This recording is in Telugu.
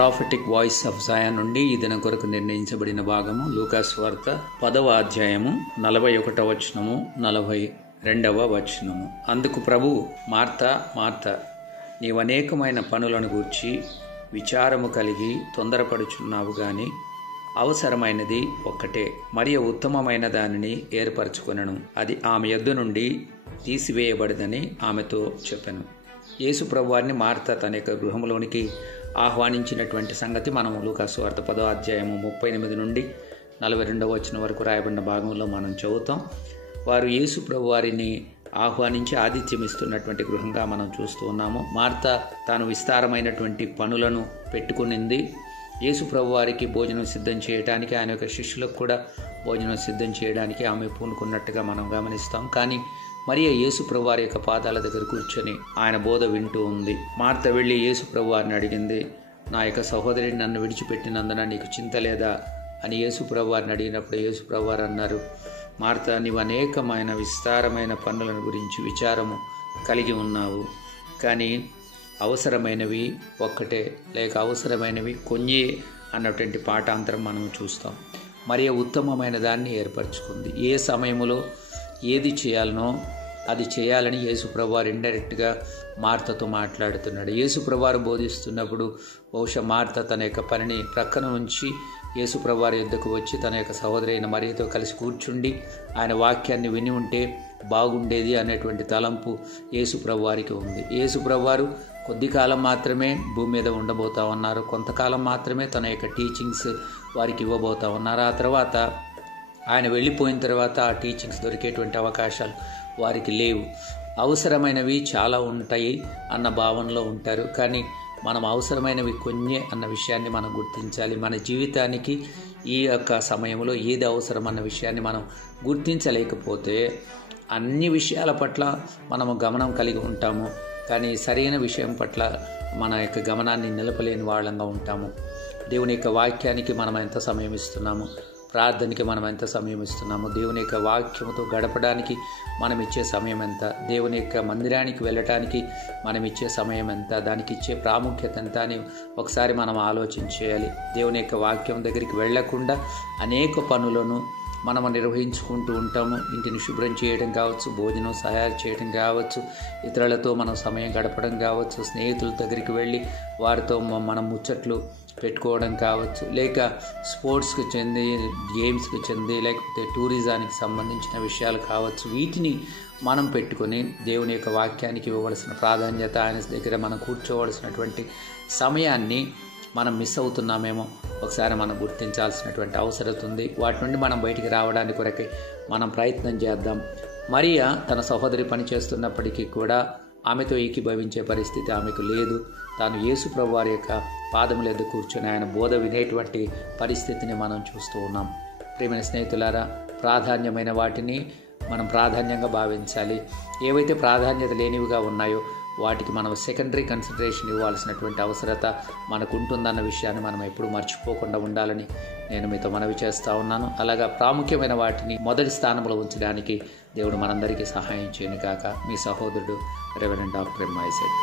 ప్రాఫిటిక్ వాయిస్ ఆఫ్ జయాన్ నుండి ఈ దినం కొరకు నిర్ణయించబడిన భాగము లూకా సువార్త 10వ అధ్యాయము 41వ వచనము 42వ వచనము. అందుకు ప్రభువు, మార్తా మార్తా, నీవనేకమైన పనులను గూర్చి విచారము కలిగి తొందరపడుచున్నావు గాని అవసరమైనది ఒక్కటే, మరియు ఉత్తమమైన దానిని ఏర్పరచుకొనెను, అది ఆమె యొద్ద నుండి తీసివేయబడదని ఆమెతో చెప్పెను. యేసు ప్రభువారిని మార్తా తన యొక్క గృహంలోనికి ఆహ్వానించినటువంటి సంగతి మనం లూకా సువార్త 10వ అధ్యాయము 38 నుండి 42వ వచనం వరకు రాయబడిన భాగంలో మనం చదువుతాం. వారు యేసు ప్రభువారిని ఆహ్వానించి ఆతిథ్యం ఇస్తున్నటువంటి గృహంగా మనం చూస్తూ ఉన్నాము. మార్తా తాను విస్తారమైనటువంటి పనులను పెట్టుకునింది. యేసు ప్రభువారికి భోజనం సిద్ధం చేయడానికి, ఆయన యొక్క శిష్యులకు కూడా భోజనం సిద్ధం చేయడానికి ఆమె పూనుకున్నట్టుగా మనం గమనిస్తాం. కానీ మరియ యేసు ప్రభువారి యొక్క పాదాల దగ్గర కూర్చొని ఆయన బోధ వింటూ ఉంది. మార్త వెళ్ళి యేసు ప్రభువారిని అడిగింది, నా యొక్క సహోదరిని నన్ను విడిచిపెట్టినందున నీకు చింత లేదా అని యేసు ప్రభువారిని అడిగినప్పుడు యేసు ప్రభువారు అన్నారు, మార్త, నీవు అనేకమైన విస్తారమైన పనులను గురించి విచారము కలిగి ఉన్నావు, కానీ అవసరమైనవి ఒక్కటే, లేక అవసరమైనవి కొన్నే అన్నటువంటి పాఠాంతరం మనం చూస్తాం. మరియ ఉత్తమమైన దాన్ని ఏర్పరచుకుంది. ఏ సమయంలో ఏది చేయాలనో అది చేయాలని యేసు ప్రభువారు ఇండైరెక్ట్గా మార్తతో మాట్లాడుతున్నాడు. యేసు ప్రభువారు బోధిస్తున్నప్పుడు బహుశా మార్త తన యొక్క పనిని ప్రక్కన ఉంచి యేసు ప్రభువారి యొద్దకు వచ్చి తన యొక్క సహోదరి అయిన మరియతో కలిసి కూర్చుండి ఆయన వాక్యాన్ని విని ఉంటే బాగుండేది అనేటువంటి తలంపు యేసు ప్రభువారికి ఉంది. యేసు ప్రభువారు కొద్ది కాలం మాత్రమే భూమి మీద ఉండబోతా ఉన్నారు. కొంతకాలం మాత్రమే తన యొక్క టీచింగ్స్ వారికి ఇవ్వబోతా ఉన్నారు. ఆ తర్వాత ఆయన వెళ్ళిపోయిన తర్వాత ఆ టీచింగ్స్ దొరికేటువంటి అవకాశాలు వారికి లేవు. అవసరమైనవి చాలా ఉంటాయి అన్న భావనలో ఉంటారు. కానీ మనం అవసరమైనవి కొన్నే అన్న విషయాన్ని మనం గుర్తించాలి. మన జీవితానికి ఈ యొక్క సమయంలో ఏది అవసరం అన్న విషయాన్ని మనం గుర్తించలేకపోతే అన్ని విషయాల పట్ల మనము గమనం కలిగి ఉంటాము, కానీ సరైన విషయం పట్ల మన యొక్క గమనాన్ని నిలపలేని వాళ్ళంగా ఉంటాము. దేవుని యొక్క వాక్యానికి మనం ఎంత సమయం ఇస్తున్నాము, ప్రార్థనకి మనం ఎంత సమయం ఇస్తున్నాము, దేవుని యొక్క వాక్యముతో గడపడానికి మనం ఇచ్చే సమయం ఎంత, దేవుని యొక్క మందిరానికి వెళ్ళటానికి మనం ఇచ్చే సమయం ఎంత, దానికి ఇచ్చే ప్రాముఖ్యత ఎంత అని ఒకసారి మనం ఆలోచించేయాలి. దేవుని యొక్క వాక్యం దగ్గరికి వెళ్లకుండా అనేక పనులను మనము నిర్వహించుకుంటూ ఉంటాము. ఇంటిని శుభ్రం చేయడం కావచ్చు, భోజనం తయారు చేయడం కావచ్చు, ఇతరులతో మనం సమయం గడపడం కావచ్చు, స్నేహితుల దగ్గరికి వెళ్ళి వారితో మనం ముచ్చట్లు పెట్టుకోవడం కావచ్చు, లేక స్పోర్ట్స్కి చెంది, గేమ్స్కి చెంది, లేకపోతే టూరిజానికి సంబంధించిన విషయాలు కావచ్చు. వీటిని మనం పెట్టుకొని దేవుని యొక్క వాక్యానికి ఇవ్వవలసిన ప్రాధాన్యత, ఆయన దగ్గర మనం కూర్చోవలసినటువంటి సమయాన్ని మనం మిస్ అవుతున్నామేమో ఒకసారి మనం గుర్తించాల్సినటువంటి అవసరం ఉంది. వాటి నుండి మనం బయటికి రావడానికి కొరకే మనం ప్రయత్నం చేద్దాం. మరియ తన సహోదరి పనిచేస్తున్నప్పటికీ కూడా ఆమెతో ఏకీభవించే పరిస్థితి ఆమెకు లేదు. తాను యేసు ప్రభువారి యొక్క పాదముల యొద్ద కూర్చొని ఆయన బోధ వినేటువంటి పరిస్థితిని మనం చూస్తూ ఉన్నాం. ప్రియమైన స్నేహితులారా, ప్రాధాన్యమైన వాటిని మనం ప్రాధాన్యంగా భావించాలి. ఏవైతే ప్రాధాన్యత లేనివిగా ఉన్నాయో వాటికి మనం సెకండరీ కన్సిడరేషన్ ఇవ్వాల్సినటువంటి అవసరత మనకు ఉంటుందన్న విషయాన్ని మనం ఎప్పుడూ మర్చిపోకుండా ఉండాలని నేను మీతో మనవి చేస్తూ ఉన్నాను. అలాగా ప్రాముఖ్యమైన వాటిని మొదటి స్థానంలో ఉంచడానికి దేవుడు మనందరికీ సహాయం చేయను కాక. మీ సహోదరుడు రెవరెండ్ డాక్టర్ ఎం. ఐజాక్.